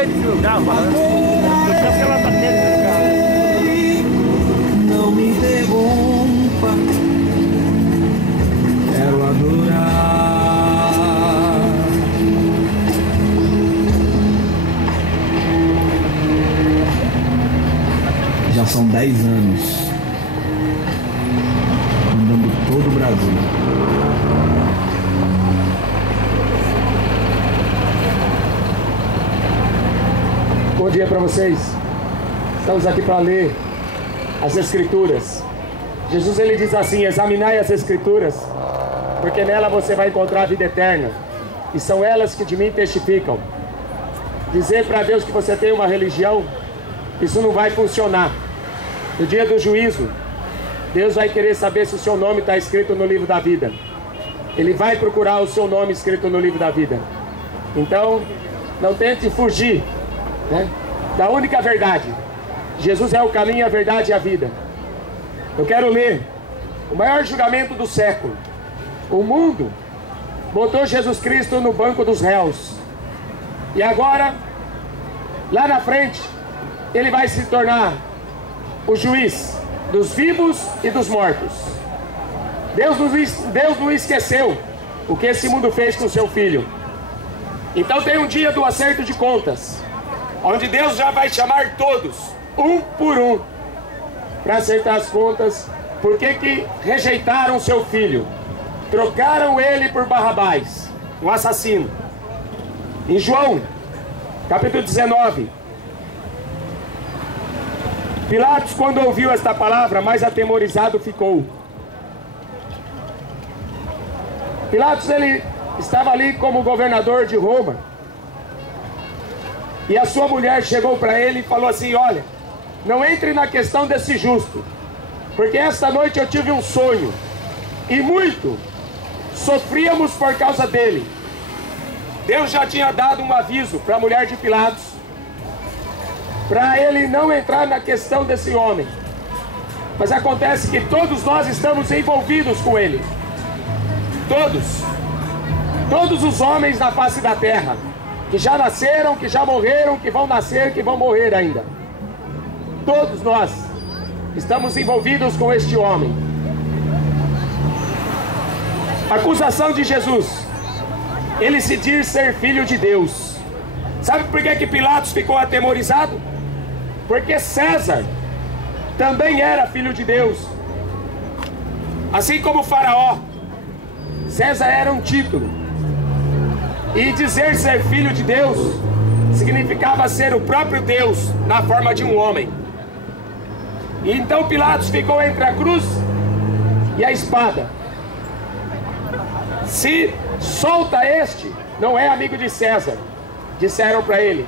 medo desse lugar, mano. Eu sei que ela tá medo desse lugar. Não me interrompa, quero adorar. Já são 10 anos andando todo o Brasil. Bom dia para vocês. Estamos aqui para ler as Escrituras. Jesus ele diz assim: examinai as Escrituras, porque nela você vai encontrar a vida eterna, e são elas que de mim testificam. Dizer para Deus que você tem uma religião, isso não vai funcionar. No dia do juízo, Deus vai querer saber se o seu nome está escrito no livro da vida. Ele vai procurar o seu nome escrito no livro da vida. Então, não tente fugir, né, da única verdade. Jesus é o caminho, a verdade e a vida. Eu quero ler o maior julgamento do século. O mundo botou Jesus Cristo no banco dos réus. E agora, lá na frente, ele vai se tornar o juiz dos vivos e dos mortos. Deus não esqueceu o que esse mundo fez com o seu filho. Então tem um dia do acerto de contas, onde Deus já vai chamar todos, um por um, para acertar as contas. Por que rejeitaram seu filho? Trocaram ele por Barrabás, um assassino. Em João, capítulo 19, Pilatos, quando ouviu esta palavra, mais atemorizado ficou. Pilatos, ele estava ali como governador de Roma. E a sua mulher chegou para ele e falou assim: olha, não entre na questão desse justo, porque esta noite eu tive um sonho, e muito sofríamos por causa dele. Deus já tinha dado um aviso para a mulher de Pilatos, para ele não entrar na questão desse homem. Mas acontece que todos nós estamos envolvidos com ele. Todos os homens na face da terra, que já nasceram, que já morreram, que vão nascer, que vão morrer ainda. Todos nós estamos envolvidos com este homem. A acusação de Jesus: ele se diz ser filho de Deus. Sabe por que Pilatos ficou atemorizado? Porque César também era filho de Deus. Assim como o faraó, César era um título. E dizer ser filho de Deus significava ser o próprio Deus na forma de um homem. E então Pilatos ficou entre a cruz e a espada. Se solta este, não é amigo de César, disseram para ele.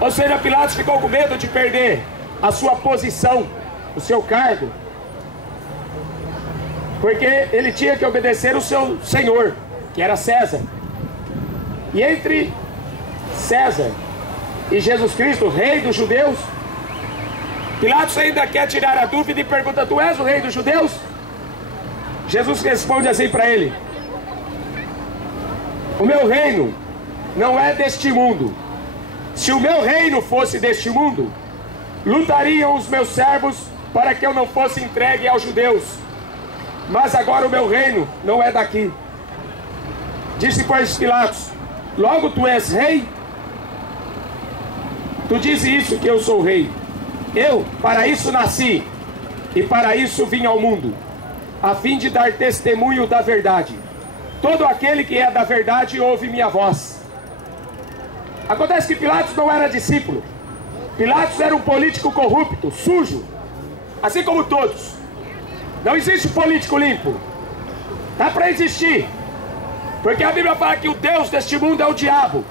Ou seja, Pilatos ficou com medo de perder a sua posição, o seu cargo, porque ele tinha que obedecer o seu senhor, que era César. E entre César e Jesus Cristo, rei dos judeus, Pilatos ainda quer tirar a dúvida e pergunta: tu és o rei dos judeus? Jesus responde assim para ele: o meu reino não é deste mundo. Se o meu reino fosse deste mundo, lutariam os meus servos para que eu não fosse entregue aos judeus. Mas agora o meu reino não é daqui. Disse, pois, Pilatos: logo tu és rei? Tu dizes isso, que eu sou rei. Eu para isso nasci, e para isso vim ao mundo, a fim de dar testemunho da verdade. Todo aquele que é da verdade ouve minha voz. Acontece que Pilatos não era discípulo. Pilatos era um político corrupto, sujo, assim como todos. Não existe político limpo. Dá para existir, porque a Bíblia fala que o Deus deste mundo é o diabo.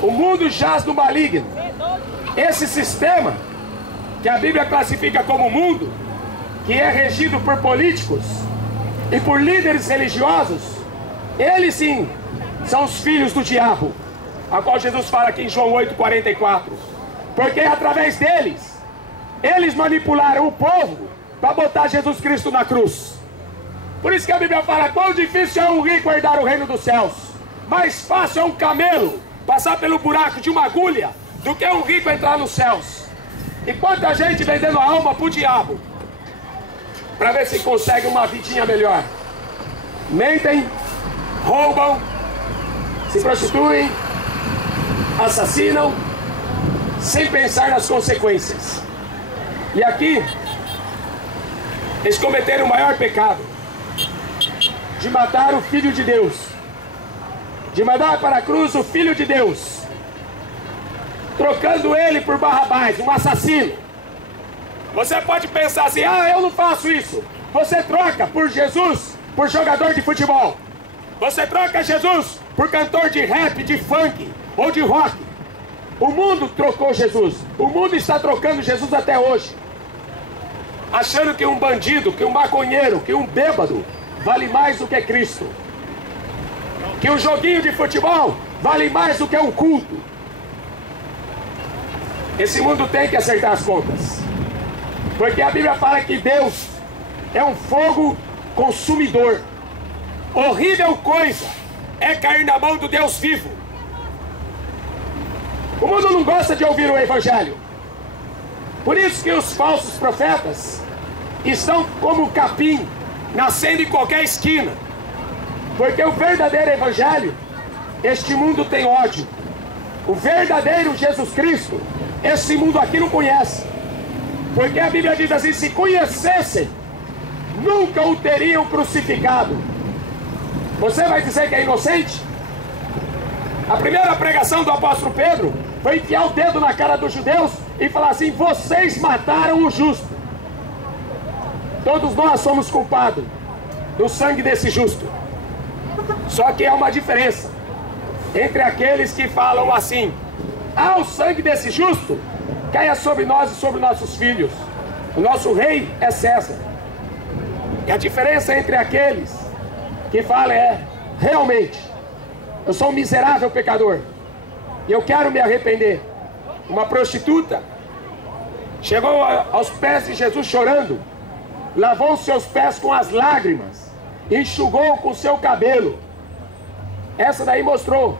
O mundo jaz no maligno. Esse sistema, que a Bíblia classifica como mundo, que é regido por políticos e por líderes religiosos, eles sim são os filhos do diabo, a qual Jesus fala aqui em João 8,44. Porque através deles, eles manipularam o povo para botar Jesus Cristo na cruz. Por isso que a Bíblia fala: quão difícil é um rico herdar o reino dos céus. Mais fácil é um camelo passar pelo buraco de uma agulha do que um rico entrar nos céus. E quanta gente vendendo a alma pro diabo para ver se consegue uma vidinha melhor. Mentem, roubam, se prostituem, assassinam, sem pensar nas consequências. E aqui, eles cometeram o maior pecado, de matar o Filho de Deus, de mandar para a cruz o Filho de Deus, trocando ele por Barrabás, um assassino. Você pode pensar assim, eu não faço isso. Você troca por Jesus, por jogador de futebol. Você troca Jesus por cantor de rap, de funk ou de rock. O mundo trocou Jesus. O mundo está trocando Jesus até hoje, achando que um bandido, que um maconheiro, que um bêbado vale mais do que Cristo, que um joguinho de futebol vale mais do que um culto. Esse mundo tem que acertar as contas, porque a Bíblia fala que Deus é um fogo consumidor. Horrível coisa é cair na mão do Deus vivo. O mundo não gosta de ouvir o Evangelho. Por isso que os falsos profetas estão como capim, nascendo em qualquer esquina. Porque o verdadeiro Evangelho, este mundo tem ódio. O verdadeiro Jesus Cristo, esse mundo aqui não conhece. Porque a Bíblia diz assim, se conhecessem, nunca o teriam crucificado. Você vai dizer que é inocente? A primeira pregação do apóstolo Pedro foi enfiar o dedo na cara dos judeus e falar assim, vocês mataram o justo. Todos nós somos culpados do sangue desse justo. Só que há uma diferença entre aqueles que falam assim, o sangue desse justo caia sobre nós e sobre nossos filhos. O nosso rei é César. E a diferença entre aqueles que falam realmente, eu sou um miserável pecador e eu quero me arrepender. Uma prostituta chegou aos pés de Jesus chorando, lavou os seus pés com as lágrimas, enxugou com seu cabelo. Essa daí mostrou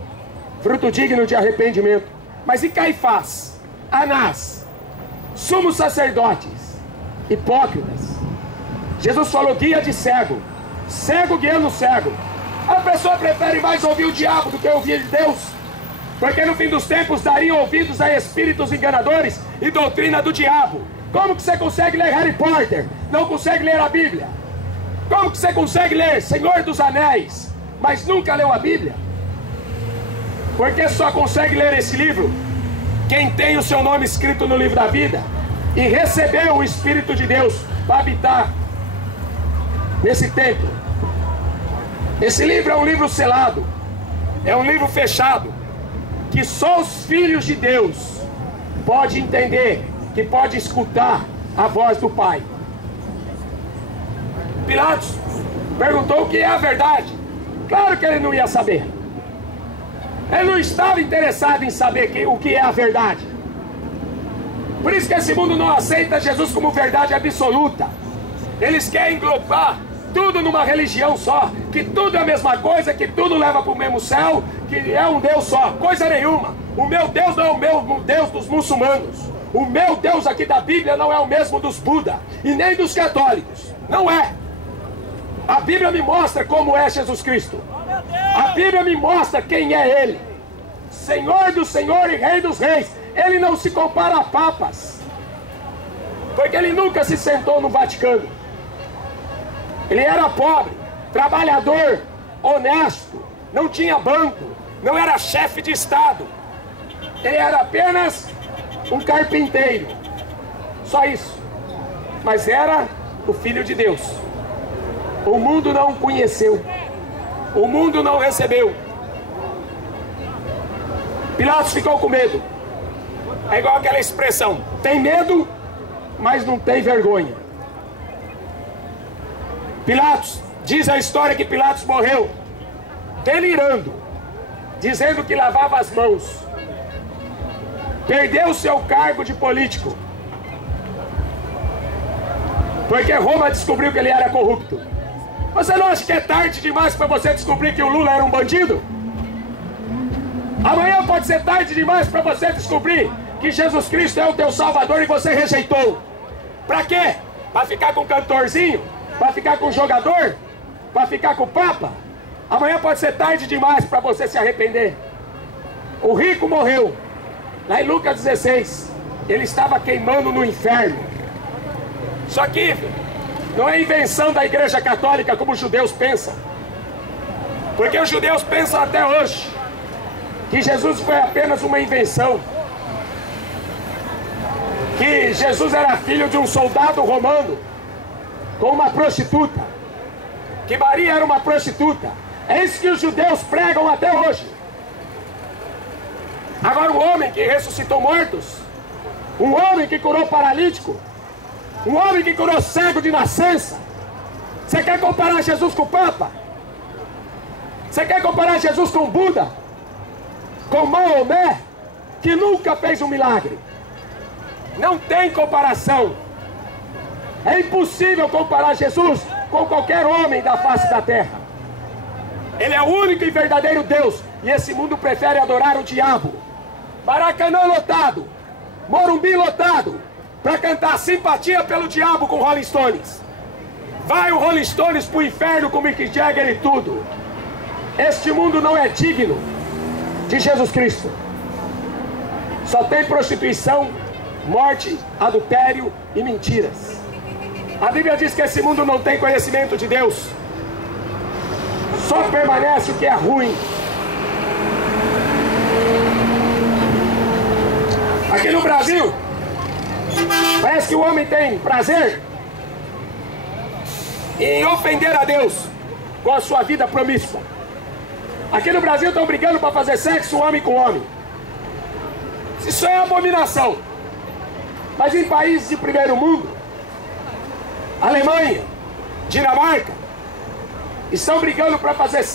fruto digno de arrependimento. Mas e Caifás, Anás, sumos sacerdotes, hipócritas? Jesus falou, guia de cego, cego guiando cego. A pessoa prefere mais ouvir o diabo do que ouvir Deus, porque no fim dos tempos dariam ouvidos a espíritos enganadores e doutrina do diabo. Como que você consegue ler Harry Potter, não consegue ler a Bíblia? Como que você consegue ler Senhor dos Anéis, mas nunca leu a Bíblia? Porque só consegue ler esse livro quem tem o seu nome escrito no livro da vida e recebeu o Espírito de Deus para habitar nesse templo. Esse livro é um livro selado, é um livro fechado, que só os filhos de Deus podem entender, que podem escutar a voz do Pai. Pilatos perguntou o que é a verdade. Claro que ele não ia saber. Ele não estava interessado em saber o que é a verdade. Por isso que esse mundo não aceita Jesus como verdade absoluta. Eles querem englobar tudo numa religião só, que tudo é a mesma coisa, que tudo leva para o mesmo céu, que é um Deus só. Coisa nenhuma. O meu Deus não é o mesmo Deus dos muçulmanos. O meu Deus aqui da Bíblia não é o mesmo dos Buda e nem dos católicos. Não é. A Bíblia me mostra como é Jesus Cristo. A Bíblia me mostra quem é Ele. Senhor do Senhor e Rei dos Reis. Ele não se compara a papas, porque ele nunca se sentou no Vaticano. Ele era pobre, trabalhador, honesto, não tinha banco, não era chefe de Estado. Ele era apenas um carpinteiro. Só isso. Mas era o Filho de Deus. O mundo não o conheceu. O mundo não recebeu. Pilatos ficou com medo. É igual aquela expressão, tem medo, mas não tem vergonha. Pilatos, diz a história que Pilatos morreu delirando, dizendo que lavava as mãos. Perdeu o seu cargo de político, porque Roma descobriu que ele era corrupto. Você não acha que é tarde demais para você descobrir que o Lula era um bandido? Amanhã pode ser tarde demais para você descobrir que Jesus Cristo é o teu Salvador e você rejeitou. Para quê? Para ficar com o cantorzinho? Para ficar com o jogador? Para ficar com o Papa? Amanhã pode ser tarde demais para você se arrepender. O rico morreu. Lá em Lucas 16, ele estava queimando no inferno. Isso aqui não é invenção da Igreja Católica como os judeus pensam. Porque os judeus pensam até hoje que Jesus foi apenas uma invenção. Que Jesus era filho de um soldado romano com uma prostituta. Que Maria era uma prostituta. É isso que os judeus pregam até hoje. Agora, um homem que ressuscitou mortos, um homem que curou paralítico, um homem que curou cego de nascença. Você quer comparar Jesus com o Papa? Você quer comparar Jesus com Buda? Com Maomé, que nunca fez um milagre? Não tem comparação. É impossível comparar Jesus com qualquer homem da face da terra. Ele é o único e verdadeiro Deus, e esse mundo prefere adorar o diabo. Maracanã lotado, Morumbi lotado, para cantar simpatia pelo diabo com Rolling Stones. Vai o Rolling Stones pro inferno com Mick Jagger e tudo. Este mundo não é digno de Jesus Cristo. Só tem prostituição, morte, adultério e mentiras. A Bíblia diz que esse mundo não tem conhecimento de Deus. Só permanece o que é ruim. Aqui no Brasil, parece que o homem tem prazer em ofender a Deus com a sua vida promíscua. Aqui no Brasil estão brigando para fazer sexo homem com homem. Isso é abominação. Mas em países de primeiro mundo, Alemanha, Dinamarca, estão brigando para fazer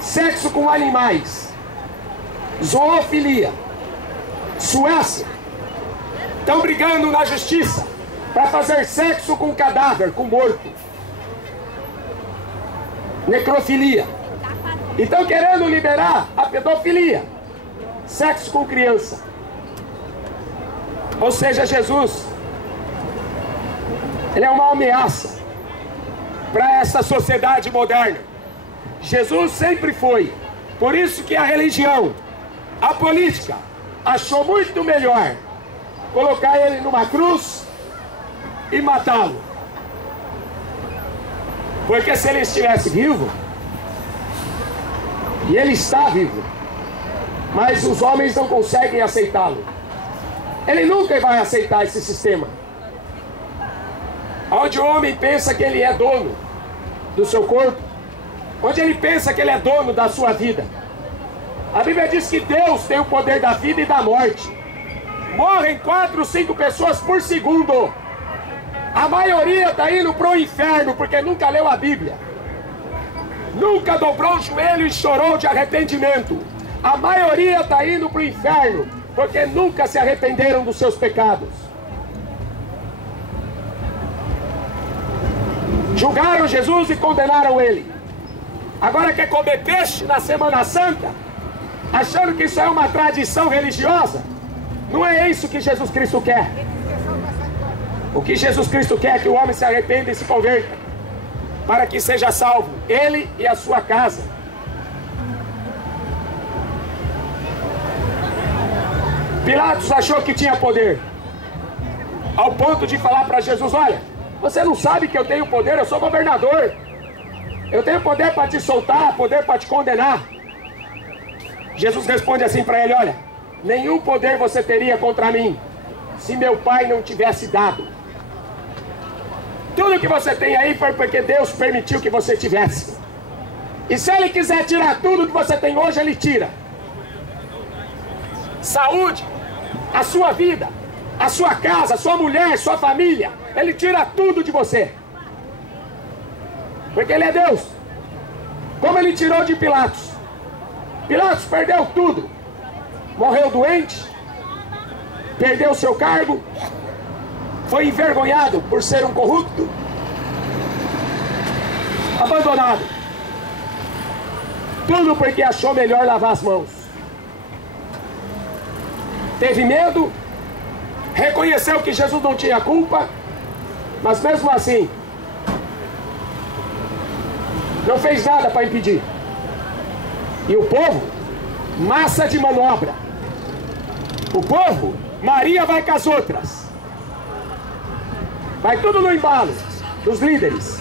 sexo com animais. Zoofilia. Suécia, estão brigando na justiça para fazer sexo com cadáver, com morto. Necrofilia. E estão querendo liberar a pedofilia, sexo com criança. Ou seja, Jesus, ele é uma ameaça para essa sociedade moderna. Jesus sempre foi. Por isso que a religião, a política, achou muito melhor colocar ele numa cruz e matá-lo. Porque se ele estivesse vivo, e ele está vivo, mas os homens não conseguem aceitá-lo. Ele nunca vai aceitar esse sistema, onde o homem pensa que ele é dono do seu corpo, onde ele pensa que ele é dono da sua vida. A Bíblia diz que Deus tem o poder da vida e da morte. Morrem 4 ou 5 pessoas por segundo. A maioria está indo para o inferno porque nunca leu a Bíblia. Nunca dobrou o joelho e chorou de arrependimento. A maioria está indo para o inferno porque nunca se arrependeram dos seus pecados. Julgaram Jesus e condenaram ele. Agora quer comer peixe na Semana Santa, achando que isso é uma tradição religiosa. Não é isso que Jesus Cristo quer. O que Jesus Cristo quer é que o homem se arrependa e se converta, para que seja salvo, ele e a sua casa. Pilatos achou que tinha poder, ao ponto de falar para Jesus: olha, você não sabe que eu tenho poder, eu sou governador. Eu tenho poder para te soltar, poder para te condenar. Jesus responde assim para ele: olha, nenhum poder você teria contra mim, se meu Pai não tivesse dado. Tudo que você tem aí foi porque Deus permitiu que você tivesse. E se Ele quiser tirar tudo que você tem hoje, Ele tira. Saúde, a sua vida, a sua casa, a sua mulher, sua família. Ele tira tudo de você. Porque Ele é Deus. Como Ele tirou de Pilatos. Pilatos perdeu tudo. Morreu doente, perdeu seu cargo, foi envergonhado por ser um corrupto, abandonado. Tudo porque achou melhor lavar as mãos. teve medo, reconheceu que Jesus não tinha culpa, mas mesmo assim, não fez nada para impedir. E o povo, massa de manobra. O povo, Maria vai com as outras. Vai tudo no embalo dos líderes.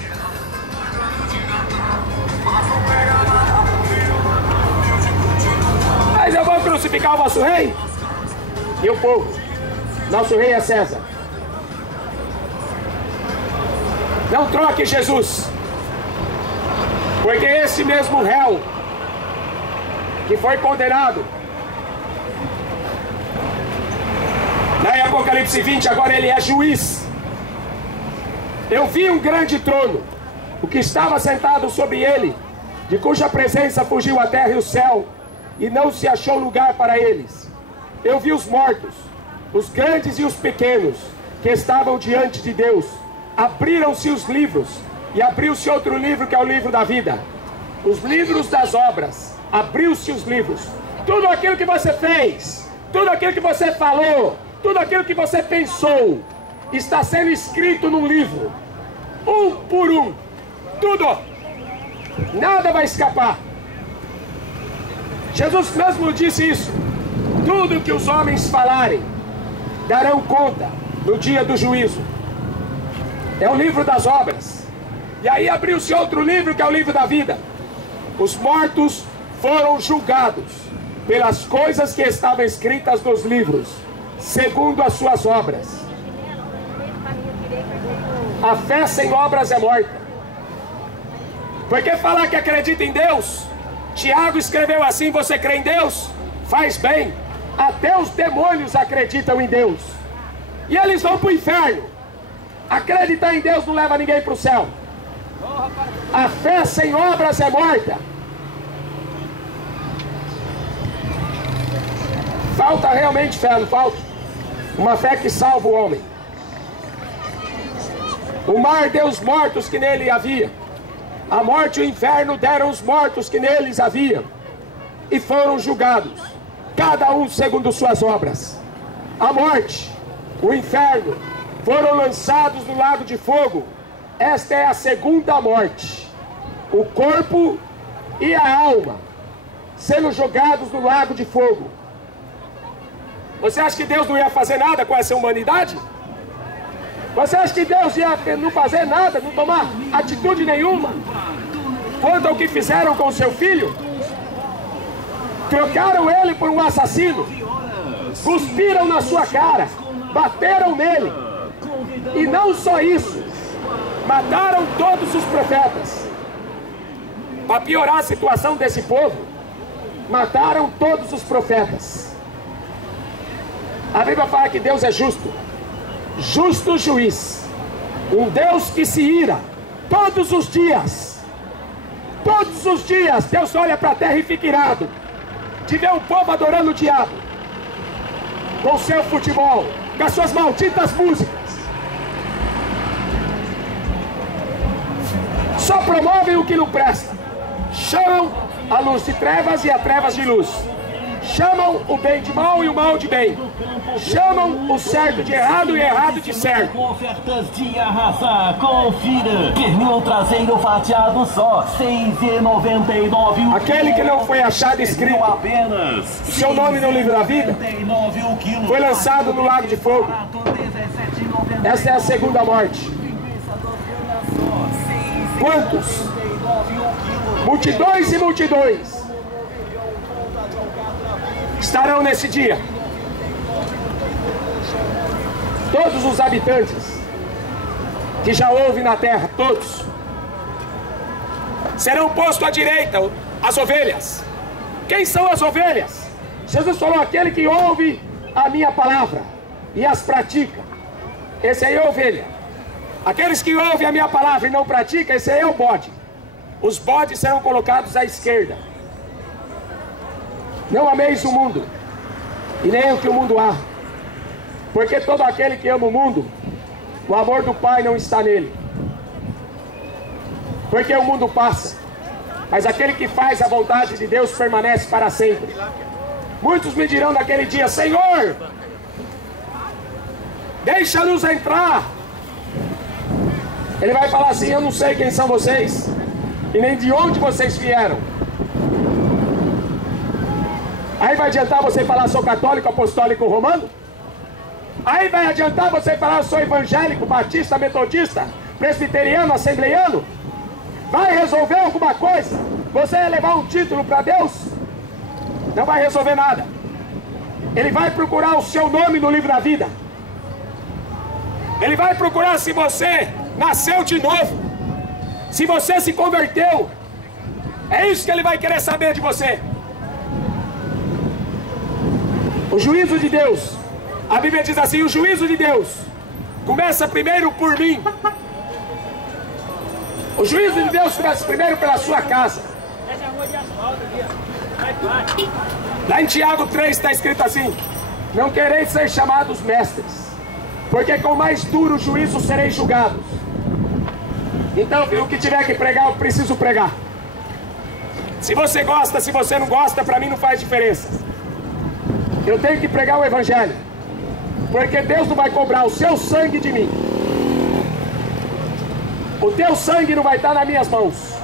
Mas eu vou crucificar o vosso rei. E o povo, nosso rei é César. Não troque Jesus, porque esse mesmo réu que foi condenado lá em Apocalipse 20, agora ele é juiz. Eu vi um grande trono, o que estava sentado sobre ele, de cuja presença fugiu a terra e o céu, e não se achou lugar para eles. Eu vi os mortos, os grandes e os pequenos, que estavam diante de Deus. Abriram-se os livros, e abriu-se outro livro, que é o livro da vida. Os livros das obras, abriu-se os livros. Tudo aquilo que você fez, tudo aquilo que você falou, tudo aquilo que você pensou, está sendo escrito num livro, um por um, tudo, nada vai escapar. Jesus mesmo disse isso: tudo que os homens falarem, darão conta no dia do juízo. É o livro das obras. E aí abriu-se outro livro, que é o livro da vida. Os mortos foram julgados pelas coisas que estavam escritas nos livros, segundo as suas obras. A fé sem obras é morta. Porque falar que acredita em Deus, Tiago escreveu assim: você crê em Deus? Faz bem. Até os demônios acreditam em Deus, e eles vão para o inferno. Acreditar em Deus não leva ninguém para o céu. A fé sem obras é morta. Falta realmente fé, não falta? Uma fé que salva o homem. O mar deu os mortos que nele havia. A morte e o inferno deram os mortos que neles havia, e foram julgados, cada um segundo suas obras. A morte, o inferno, foram lançados no lago de fogo. Esta é a segunda morte. O corpo e a alma sendo jogados no lago de fogo. Você acha que Deus não ia fazer nada com essa humanidade? Você acha que Deus ia não fazer nada, não tomar atitude nenhuma quanto ao que fizeram com o seu filho? Trocaram ele por um assassino, cuspiram na sua cara, bateram nele, e não só isso, mataram todos os profetas. Para piorar a situação desse povo, mataram todos os profetas. A Bíblia fala que Deus é justo, justo juiz, um Deus que se ira todos os dias. Todos os dias Deus olha para a terra e fica irado de ver o povo adorando o diabo, com o seu futebol, com as suas malditas músicas. Só promovem o que não presta. Chamam a luz de trevas e a trevas de luz. Chamam o bem de mal e o mal de bem. Chamam o certo de errado e errado de certo. Ofertas de arrasar, confira. Pernil traseiro fatiado só, R$6,99. Aquele que não foi achado escrito apenas seu nome no livro da vida foi lançado no lago de fogo. Essa é a segunda morte. Quantos? Multidões e multidões estarão nesse dia. Todos os habitantes que já houve na terra, todos, serão postos à direita, as ovelhas. Quem são as ovelhas? Jesus falou: aquele que ouve a minha palavra e as pratica, esse aí é a ovelha. Aqueles que ouvem a minha palavra e não praticam, esse aí é o bode. Os bodes serão colocados à esquerda. Não ameis o mundo, e nem o que o mundo há, porque todo aquele que ama o mundo, o amor do Pai não está nele. Porque o mundo passa, mas aquele que faz a vontade de Deus permanece para sempre. Muitos me dirão naquele dia: Senhor, deixa-nos entrar. Ele vai falar assim: eu não sei quem são vocês e nem de onde vocês vieram. Aí vai adiantar você falar: sou católico, apostólico, romano? Aí vai adiantar você falar: sou evangélico, batista, metodista, presbiteriano, assembleiano? Vai resolver alguma coisa? Você vai levar um título para Deus? Não vai resolver nada. Ele vai procurar o seu nome no livro da vida. Ele vai procurar se você nasceu de novo, se você se converteu. É isso que ele vai querer saber de você. O juízo de Deus, a Bíblia diz assim: o juízo de Deus começa primeiro por mim. O juízo de Deus começa primeiro pela sua casa. Lá em Tiago 3 está escrito assim: não quereis ser chamados mestres, porque com mais duro juízo sereis julgados. Então, o que tiver que pregar, eu preciso pregar. Se você gosta, se você não gosta, para mim não faz diferença. Eu tenho que pregar o Evangelho, porque Deus não vai cobrar o seu sangue de mim. O teu sangue não vai estar nas minhas mãos.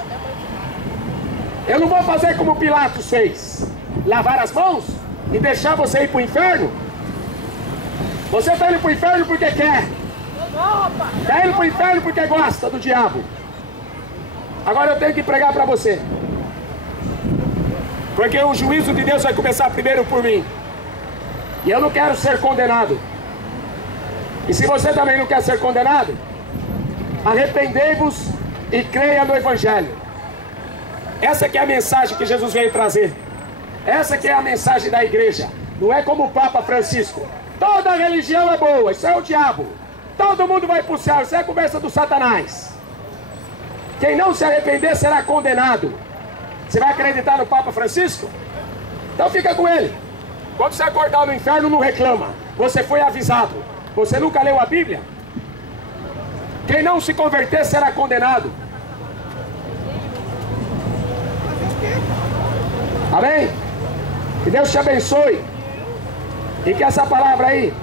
Eu não vou fazer como Pilatos fez: lavar as mãos e deixar você ir para o inferno. Você está indo para o inferno porque quer. Está indo para o inferno porque gosta do diabo. Agora eu tenho que pregar para você, porque o juízo de Deus vai começar primeiro por mim. E eu não quero ser condenado. E se você também não quer ser condenado, arrependei-vos e creia no Evangelho. Essa que é a mensagem que Jesus veio trazer. Essa que é a mensagem da igreja. Não é como o Papa Francisco: toda religião é boa, isso é o diabo, todo mundo vai para o céu, isso é a conversa do Satanás. Quem não se arrepender será condenado. Você vai acreditar no Papa Francisco? Então fica com ele. Quando você acordar no inferno, não reclama. Você foi avisado. Você nunca leu a Bíblia? Quem não se converter será condenado. Amém? Que Deus te abençoe. E que essa palavra aí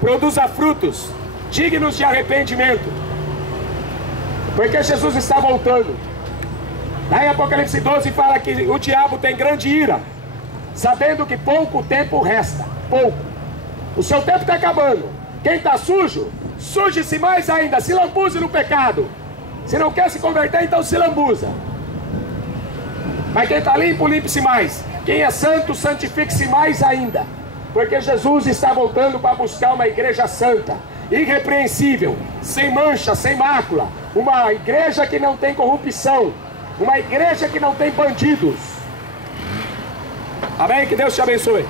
produza frutos dignos de arrependimento. Porque Jesus está voltando. Lá em Apocalipse 12 fala que o diabo tem grande ira, sabendo que pouco tempo resta. Pouco. O seu tempo está acabando. Quem está sujo, suje-se mais ainda. Se lambuze no pecado. Se não quer se converter, então se lambuza. Mas quem está limpo, limpe-se mais. Quem é santo, santifique-se mais ainda. Porque Jesus está voltando para buscar uma igreja santa, irrepreensível, sem mancha, sem mácula. Uma igreja que não tem corrupção. Uma igreja que não tem bandidos. Amém? Que Deus te abençoe.